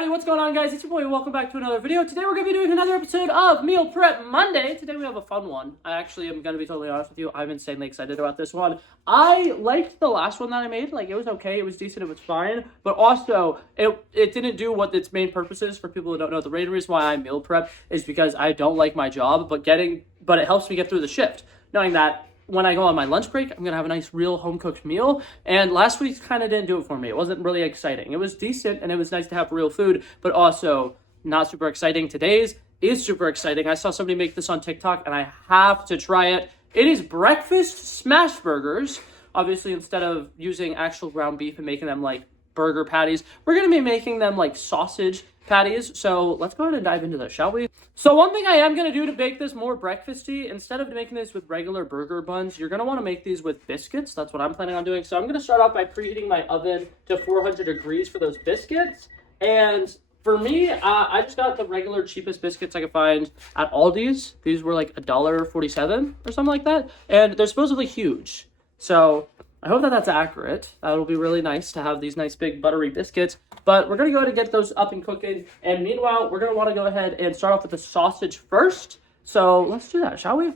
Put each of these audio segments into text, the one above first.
Howdy, what's going on, guys? It's your boy. Welcome back to another video. Today we're going to be doing another episode of Meal Prep Monday. Today we have a fun one. I actually am going to be totally honest with you. I'm insanely excited about this one. I liked the last one that I made. Like, it was okay. It was decent. It was fine. But also, it didn't do what its main purpose is. For people who don't know, the main reason why I meal prep is because I don't like my job, but it helps me get through the shift. Knowing that when I go on my lunch break, I'm going to have a nice, real home-cooked meal. And last week's kind of didn't do it for me. It wasn't really exciting. It was decent, and it was nice to have real food, but also not super exciting. Today's is super exciting. I saw somebody make this on TikTok, and I have to try it. It is breakfast Smashburgers. Obviously, instead of using actual ground beef and making them like burger patties, we're going to be making them like sausage patties. So let's go ahead and dive into this, shall we? So one thing I am going to do to make this more breakfasty, instead of making this with regular burger buns, you're going to want to make these with biscuits. That's what I'm planning on doing. So I'm going to start off by preheating my oven to 400 degrees for those biscuits. And for me, I just got the regular cheapest biscuits I could find at Aldi's. These were like $1.47 or something like that. And they're supposedly huge. So I hope that that's accurate. That'll be really nice to have these nice big buttery biscuits. But we're going to go ahead and get those up and cooking. And meanwhile, we're going to want to go ahead and start off with the sausage first. So let's do that, shall we?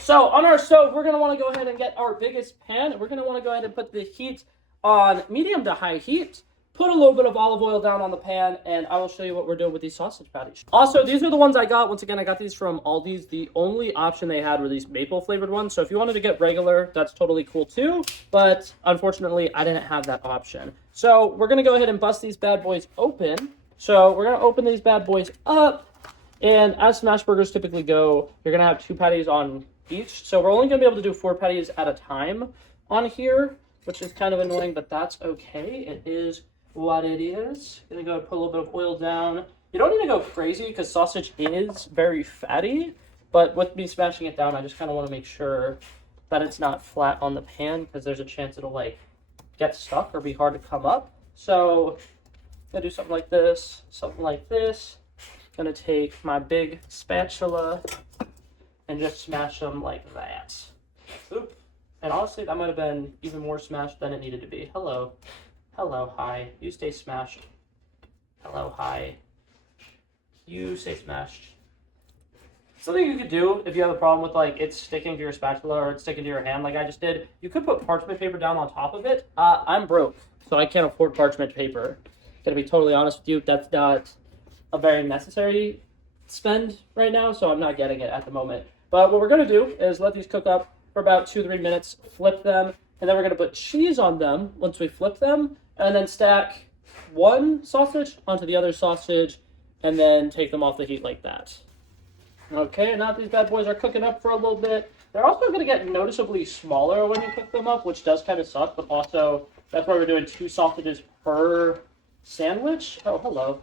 So on our stove, we're going to want to go ahead and get our biggest pan. And we're going to want to go ahead and put the heat on medium to high heat. Put a little bit of olive oil down on the pan, and I will show you what we're doing with these sausage patties. Also, these are the ones I got. Once again, I got these from Aldi's. The only option they had were these maple flavored ones. So if you wanted to get regular, that's totally cool too. But unfortunately, I didn't have that option. So we're going to go ahead and bust these bad boys open. So we're going to open these bad boys up. And as Smashburgers typically go, you're going to have 2 patties on each. So we're only going to be able to do 4 patties at a time on here, which is kind of annoying, but that's okay. It is what it is. Gonna go put a little bit of oil down. You don't need to go crazy because sausage is very fatty, but with me smashing it down, I just kind of want to make sure that it's not flat on the pan because there's a chance it'll like get stuck or be hard to come up. So I'm gonna do something like this, Gonna take my big spatula and just smash them like that. Oop. And honestly, that might have been even more smashed than it needed to be. Hello. Hello, hi. You stay smashed. Hello, hi. You stay smashed. Something you could do if you have a problem with like it's sticking to your spatula or it's sticking to your hand like I just did, you could put parchment paper down on top of it. I'm broke, so I can't afford parchment paper. Gonna be totally honest with you, that's not a very necessary spend right now, so I'm not getting it at the moment. But what we're gonna do is let these cook up for about 2-3 minutes, flip them, and then we're gonna put cheese on them once we flip them, and then stack one sausage onto the other sausage, and then take them off the heat like that. Okay, now these bad boys are cooking up for a little bit. They're also going to get noticeably smaller when you cook them up, which does kind of suck, but also that's why we're doing 2 sausages per sandwich. Oh, hello.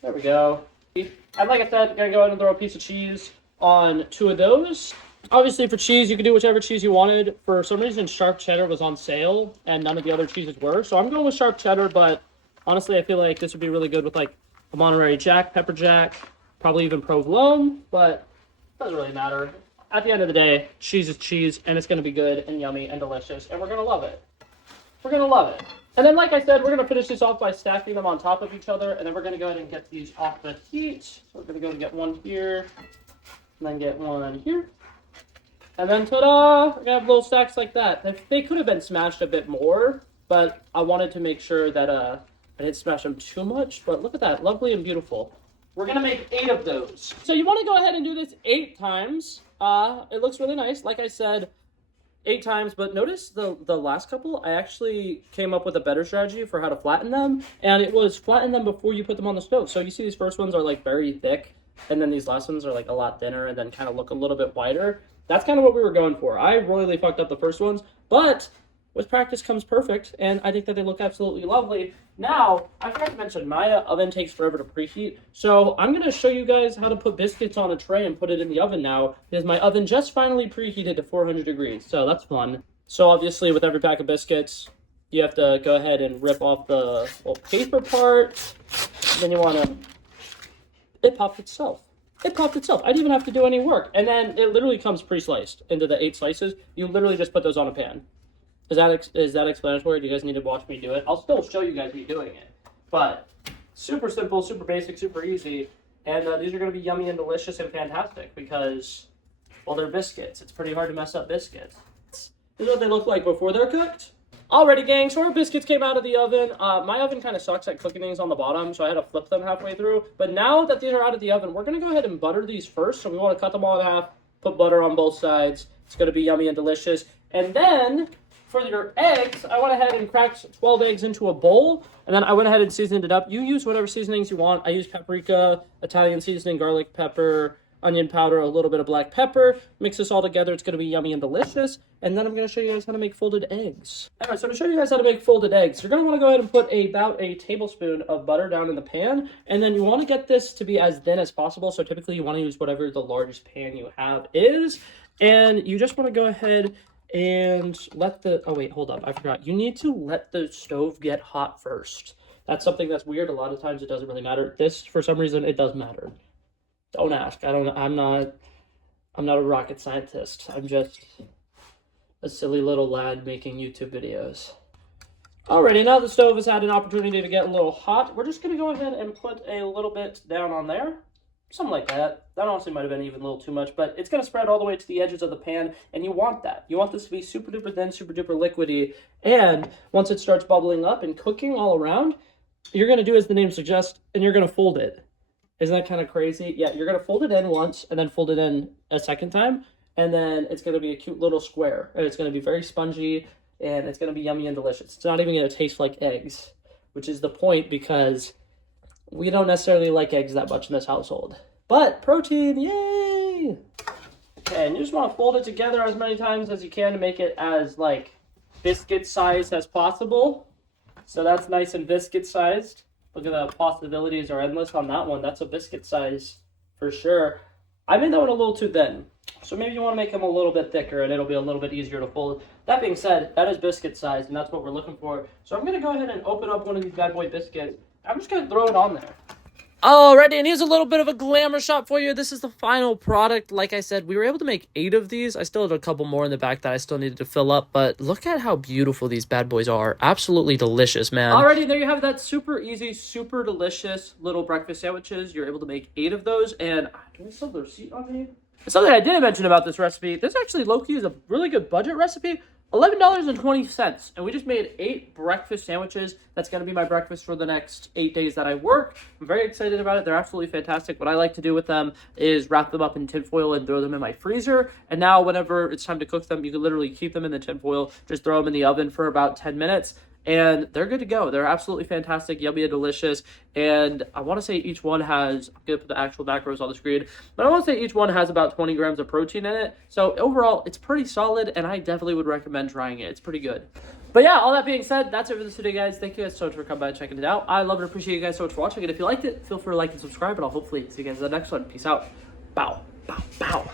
There we go. And like I said, I'm going to go ahead and throw a piece of cheese on 2 of those. Obviously, for cheese, you can do whichever cheese you wanted. For some reason, sharp cheddar was on sale, and none of the other cheeses were. So I'm going with sharp cheddar, but honestly, I feel like this would be really good with, like, a Monterey Jack, pepper jack, probably even provolone, but it doesn't really matter. At the end of the day, cheese is cheese, and it's going to be good and yummy and delicious, and we're going to love it. We're going to love it. And then, like I said, we're going to finish this off by stacking them on top of each other, and then we're going to go ahead and get these off the heat. So we're going to go and get one here, and then get one here. And then, ta-da! We're going to have little stacks like that. They could have been smashed a bit more, but I wanted to make sure that I didn't smash them too much. But look at that. Lovely and beautiful. We're going to make 8 of those. So you want to go ahead and do this 8 times. It looks really nice. Like I said, 8 times. But notice the last couple, I actually came up with a better strategy for how to flatten them. And it was flatten them before you put them on the stove. So you see these first ones are like very thick. And then these last ones are like a lot thinner and then kind of look a little bit wider. That's kind of what we were going for. I royally fucked up the first ones, but with practice comes perfect, and I think that they look absolutely lovely. Now, I forgot to mention, my oven takes forever to preheat, so I'm going to show you guys how to put biscuits on a tray and put it in the oven now, because my oven just finally preheated to 400 degrees, so that's fun. So obviously, with every pack of biscuits, you have to go ahead and rip off the little paper part, then you want to... It popped itself. It popped itself. I didn't even have to do any work. And then it literally comes pre-sliced into the 8 slices. You literally just put those on a pan. Is that explanatory? Do you guys need to watch me do it? I'll still show you guys me doing it. But Super simple, super basic, super easy. And these are going to be yummy and delicious and fantastic because, well, they're biscuits. It's pretty hard to mess up biscuits. This is what they look like before they're cooked. Alrighty, gang, so our biscuits came out of the oven. My oven kind of sucks at cooking things on the bottom, so I had to flip them halfway through. But now that these are out of the oven, we're going to go ahead and butter these first. So we want to cut them all in half, put butter on both sides. It's going to be yummy and delicious. And then, for your eggs, I went ahead and cracked 12 eggs into a bowl. And then I went ahead and seasoned it up. You use whatever seasonings you want. I use paprika, Italian seasoning, garlic pepper, onion powder, a little bit of black pepper. Mix this all together. It's going to be yummy and delicious. And then I'm going to show you guys how to make folded eggs. All right, so to show you guys how to make folded eggs, you're going to want to go ahead and put about a tablespoon of butter down in the pan. And then you want to get this to be as thin as possible. So typically you want to use whatever the largest pan you have is. And you just want to go ahead and let the, oh wait, hold up, I forgot. You need to let the stove get hot first. That's something that's weird. A lot of times it doesn't really matter. This, for some reason, it does matter. Don't ask. I'm not a rocket scientist. I'm just a silly little lad making YouTube videos. Alrighty, now the stove has had an opportunity to get a little hot. We're just gonna go ahead and put a little bit down on there. Something like that. That honestly might have been even a little too much, but it's going to spread all the way to the edges of the pan, and you want that. You want this to be super duper thin, super duper liquidy, and once it starts bubbling up and cooking all around, you're going to do as the name suggests, and you're going to fold it. Isn't that kind of crazy? Yeah, you're going to fold it in once, and then fold it in a second time, and then it's going to be a cute little square, and it's going to be very spongy, and it's going to be yummy and delicious. It's not even going to taste like eggs, which is the point, because we don't necessarily like eggs that much in this household. But protein, yay! Okay, and you just want to fold it together as many times as you can to make it as, like, biscuit sized as possible. So that's nice and biscuit sized. Look at the possibilities are endless on that one. That's a biscuit size for sure. I made that one a little too thin. So maybe you want to make them a little bit thicker and it'll be a little bit easier to fold. That being said, that is biscuit sized and that's what we're looking for. So I'm going to go ahead and open up one of these bad boy biscuits. I'm just going to throw it on there. Alrighty, and here's a little bit of a glamour shot for you. This is the final product. Like I said, we were able to make 8 of these. I still had a couple more in the back that I still needed to fill up, but look at how beautiful these bad boys are. Absolutely delicious, man. Alrighty, there you have that super easy, super delicious little breakfast sandwiches. You're able to make 8 of those, and do I still have the receipt on me? Something I didn't mention about this recipe, this actually low-key is a really good budget recipe. $11.20, and we just made 8 breakfast sandwiches. That's going to be my breakfast for the next 8 days that I work. I'm very excited about it. They're absolutely fantastic. What I like to do with them is wrap them up in tinfoil and throw them in my freezer. And now whenever it's time to cook them, you can literally keep them in the tinfoil, just throw them in the oven for about 10 minutes. And they're good to go. They're absolutely fantastic, yummy and delicious. And I want to say each one has, I'm going to put the actual macros on the screen, but I want to say each one has about 20 grams of protein in it. So overall, it's pretty solid, and I definitely would recommend trying it. It's pretty good. But yeah, all that being said, that's it for this video, guys. Thank you guys so much for coming by and checking it out. I love and appreciate you guys so much for watching. And if you liked it, feel free to like and subscribe, and I'll hopefully see you guys in the next one. Peace out. Bow, bow, bow.